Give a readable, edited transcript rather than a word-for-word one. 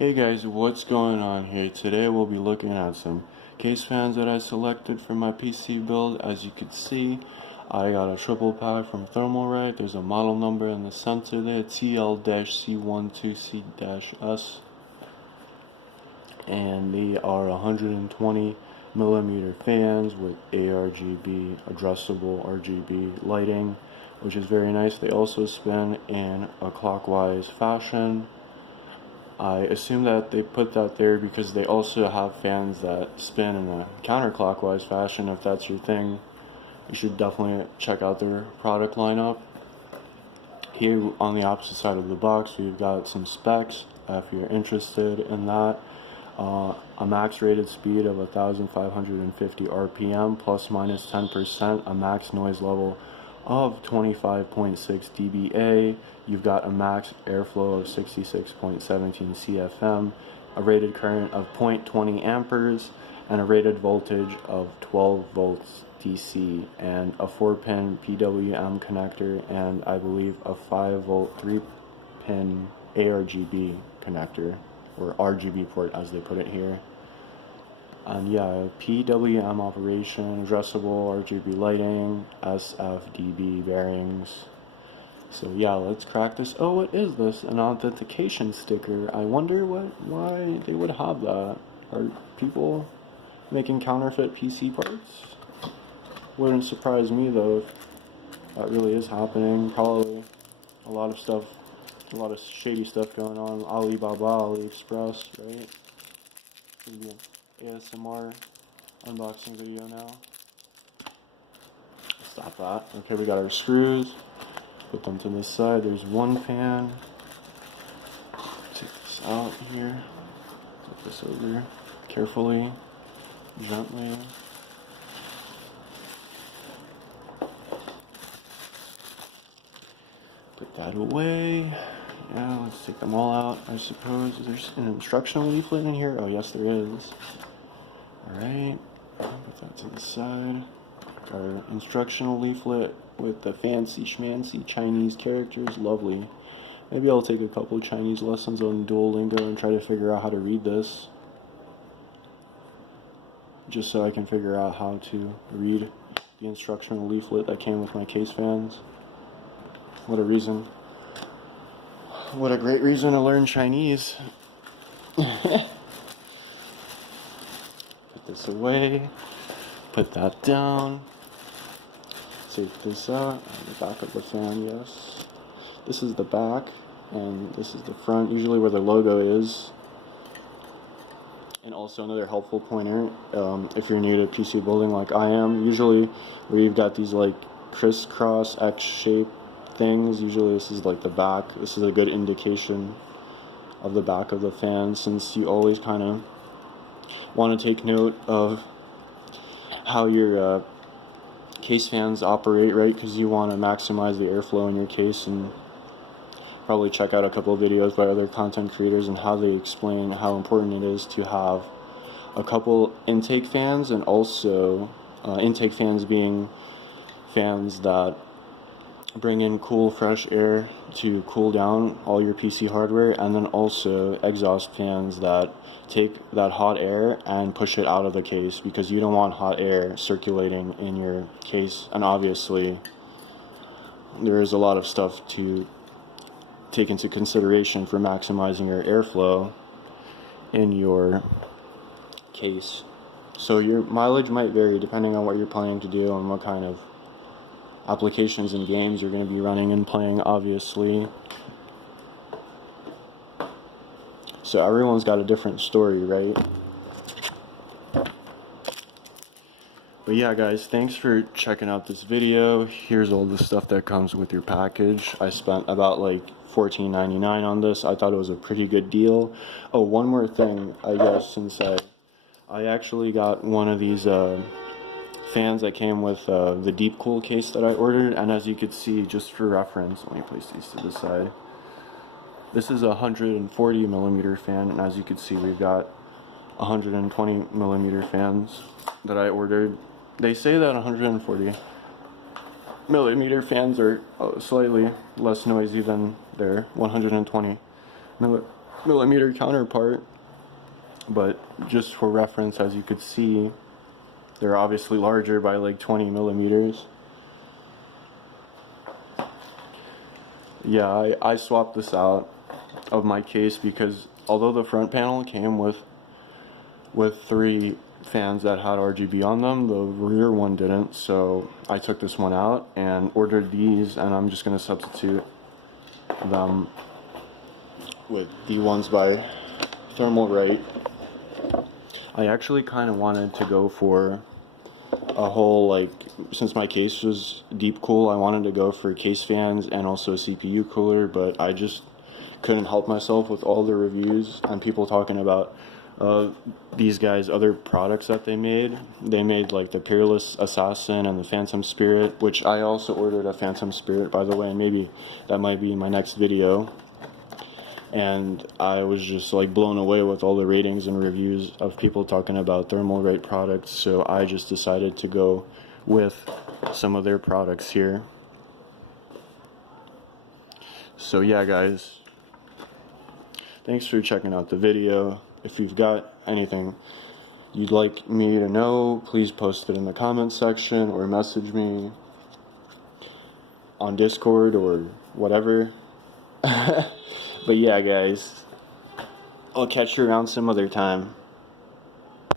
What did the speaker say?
Hey guys, what's going on here? Today we'll be looking at some case fans that I selected for my PC build. As you can see, I got a triple pack from Thermalright. There's a model number in the center there, TL-C12C-S. And they are 120 millimeter fans with ARGB, addressable RGB lighting, which is very nice. They also spin in a clockwise fashion. I assume that they put that there because they also have fans that spin in a counterclockwise fashion. If that's your thing, you should definitely check out their product lineup. Here on the opposite side of the box, we've got some specs if you're interested in that. A max rated speed of 1,550 RPM plus minus 10%, a max noise level of 25.6 dBA. You've got a max airflow of 66.17 CFM, a rated current of 0.20 amperes, and a rated voltage of 12 volts DC, and a 4-pin PWM connector, and I believe a 5-volt 3-pin ARGB connector, or RGB port as they put it here. And yeah, PWM operation, addressable RGB lighting, SFDB bearings. So yeah, let's crack this. Oh, what is this? An authentication sticker. I wonder why they would have that. Are people making counterfeit PC parts? Wouldn't surprise me though if that really is happening. Probably a lot of stuff, a lot of shady stuff going on. Alibaba, AliExpress, right? It's gonna be an ASMR unboxing video now. Stop that. Okay, we got our screws. Put them to this side. There's one fan. Take this out here. Put this over carefully, gently. Put that away. Yeah, let's take them all out, I suppose. There's an instructional leaflet in here. Oh, yes, there is. Alright. Put that to the side. Our instructional leaflet with the fancy schmancy Chinese characters. Lovely. Maybe I'll take a couple of Chinese lessons on Duolingo and try to figure out how to read this. Just so I can figure out how to read the instructional leaflet that came with my case fans. What a reason. What a great reason to learn Chinese. Put this away. Put that down. Take this out. The back of the fan, yes. This is the back, and this is the front, usually where the logo is. And also another helpful pointer, if you're new to PC building like I am, usually where you've got these like crisscross X-shaped things, usually this is like the back. This is a good indication of the back of the fan, since you always kind of want to take note of how your case fans operate, right? Because you want to maximize the airflow in your case, and probably check out a couple of videos by other content creators and how they explain how important it is to have a couple intake fans, and also intake fans being fans that bring in cool fresh air to cool down all your PC hardware, and then also exhaust fans that take that hot air and push it out of the case, because you don't want hot air circulating in your case. And obviously there is a lot of stuff to take into consideration for maximizing your airflow in your case. So your mileage might vary depending on what you're planning to do and what kind of applications and games you're going to be running and playing, obviously. So everyone's got a different story, right? But yeah, guys, thanks for checking out this video. Here's all the stuff that comes with your package. I spent about like $14.99 on this. I thought it was a pretty good deal. Oh, one more thing, I guess, since I actually got one of these fans that came with the Deep Cool case that I ordered, and as you could see, just for reference, let me place these to the side. This is a 140 millimeter fan, and as you can see, we've got 120 millimeter fans that I ordered. They say that 140 millimeter fans are slightly less noisy than their 120 millimeter counterpart, but just for reference, as you could see, they're obviously larger by like 20 millimeters. Yeah, I swapped this out of my case because although the front panel came with 3 fans that had RGB on them, the rear one didn't, so I took this one out and ordered these, and I'm just going to substitute them with the ones by Thermalright. I actually kind of wanted to go for a whole, like, since my case was deep cool, I wanted to go for case fans and also a CPU cooler, but I just couldn't help myself with all the reviews and people talking about these guys' other products that they made. They made like the Peerless Assassin and the Phantom Spirit, which I also ordered a Phantom Spirit, by the way, and maybe that might be in my next video. And I was just like blown away with all the ratings and reviews of people talking about Thermalright products, so I just decided to go with some of their products here. So yeah, guys, thanks for checking out the video. If you've got anything you'd like me to know, please post it in the comments section or message me on Discord or whatever. But yeah, guys, I'll catch you around some other time.